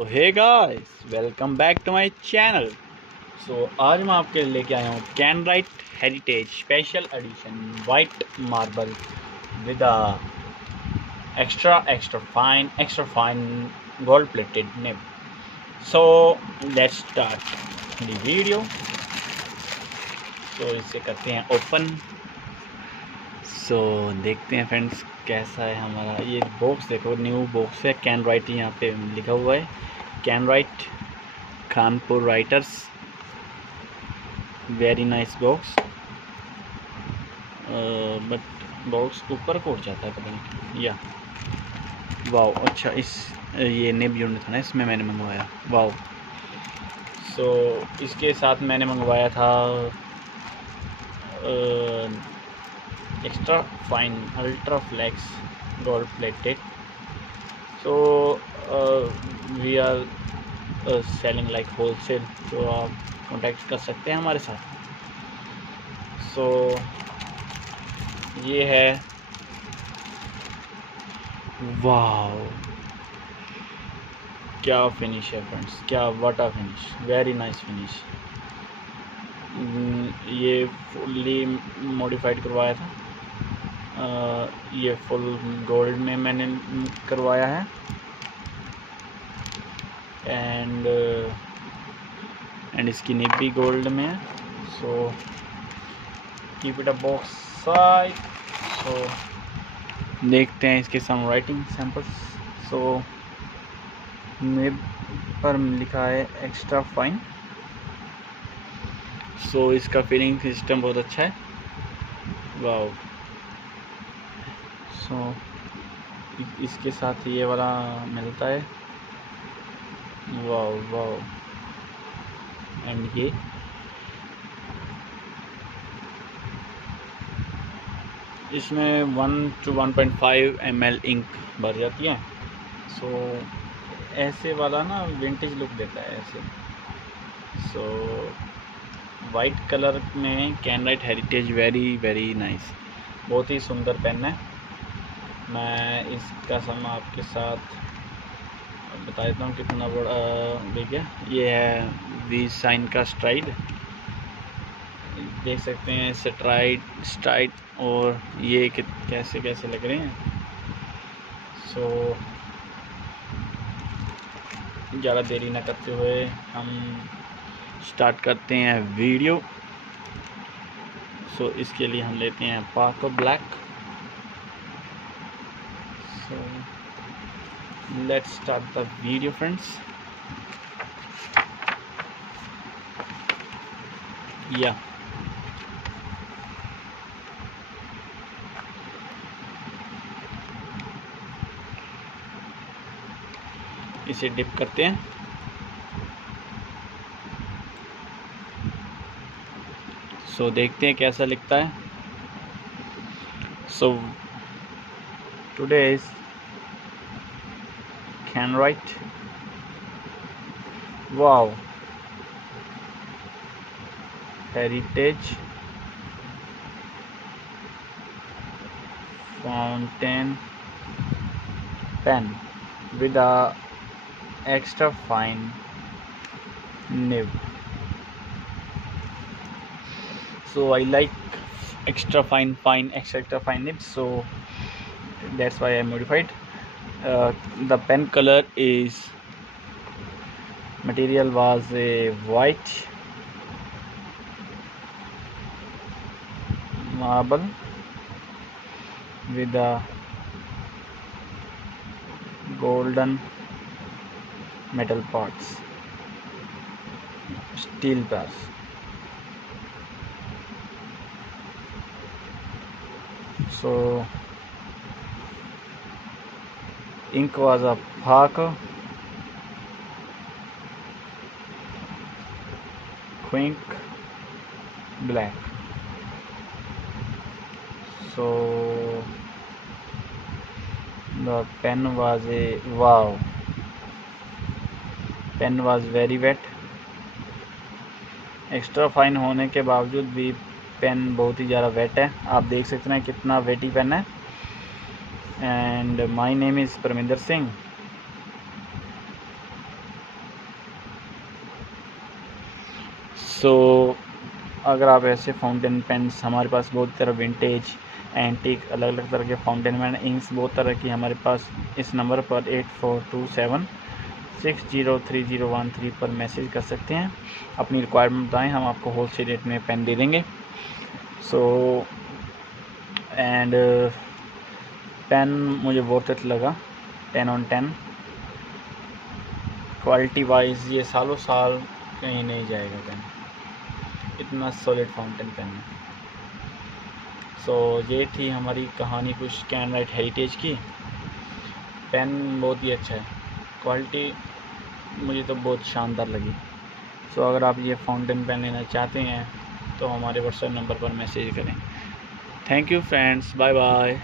तो hey guys, welcome back to my channel. आज मैं आपके लिए लेके आया हूँ Kanwrite heritage special edition white marble with extra fine gold plated nib. So let's start the video. इसे करते हैं ओपन। देखते हैं फ्रेंड्स कैसा है हमारा ये बॉक्स। देखो, न्यू बॉक्स है। कैनराइट यहाँ पे लिखा हुआ है, Kanwrite Kanpur writers. Very nice box, but box ऊपर को उठ जाता है, पता नहीं। या वाओ, अच्छा, ये निब यूनिट था ना, इसमें मैंने मंगवाया। वाओ। इसके साथ मैंने मंगवाया था extra fine ultra flex gold plated. We are selling like wholesale, तो आप कॉन्टैक्ट कर सकते हैं हमारे साथ। ये है, वाओ, क्या फिनिश है फ्रेंड्स, क्या what a finish, very nice finish. ये फुल्ली मॉडिफाइड करवाया था। ये फुल गोल्ड में मैंने करवाया है, एंड इसकी निब भी गोल्ड में है। Keep it a box side. देखते हैं इसके सम राइटिंग सैंपल्स। निब पर लिखा है एक्स्ट्रा फाइन। इसका फिलिंग सिस्टम बहुत अच्छा है। वाओ। इसके साथ ये वाला मिलता है। Wow wow. एंड ये इसमें 1 to 1.5 ml इंक भर जाती है। ऐसे वाला ना विंटेज लुक देता है ऐसे। वाइट कलर में कैनराइट हेरिटेज, वेरी वेरी नाइस, बहुत ही सुंदर पेन है। मैं इसका सम आपके साथ बता देता हूँ कितना बड़ा बिग है। ये है वी साइन का स्ट्राइड, देख सकते हैं स्ट्राइड, और ये कैसे कैसे लग रहे हैं। ज़्यादा देरी ना करते हुए हम स्टार्ट करते हैं वीडियो। इसके लिए हम लेते हैं पाको black. Let's start the video friends. या इसे डिप करते हैं। देखते हैं कैसा लिखता है। Today is Kanwrite. Wow, heritage fountain pen with a extra fine nib. I like extra fine nib, so that's why I modified. The pen color is, material was a white marble with a golden metal parts, steel bars. Ink was a Parker Quink black. The pen was pen was very wet. Extra fine होने के बावजूद भी pen बहुत ही ज़्यादा wait है। आप देख सकते हैं कितना वेटी पेन है। And my name is Parminder Singh. So अगर आप ऐसे फाउंटेन पेन्स, हमारे पास बहुत तरह विंटेज, एंटीक, अलग अलग तरह के फाउंटेन पेन, इंक्स बहुत तरह की हमारे पास इस नंबर पर 8427603013 पर मैसेज कर सकते हैं। अपनी रिक्वायरमेंट बताएं, हम आपको होलसेल रेट में पेन दे देंगे। सो एंड पेन मुझे बहुत अच्छा लगा, 10/10। क्वालिटी वाइज ये सालों साल कहीं नहीं जाएगा पेन, इतना सॉलिड फाउंटेन पेन है। सो ये थी हमारी कहानी कुछ कैनराइट हेरिटेज की। पेन बहुत ही अच्छा है, क्वालिटी मुझे तो बहुत शानदार लगी। सो अगर आप ये फाउंटेन पेन लेना चाहते हैं तो हमारे व्हाट्सएप नंबर पर मैसेज करें। Thank you friends, bye bye.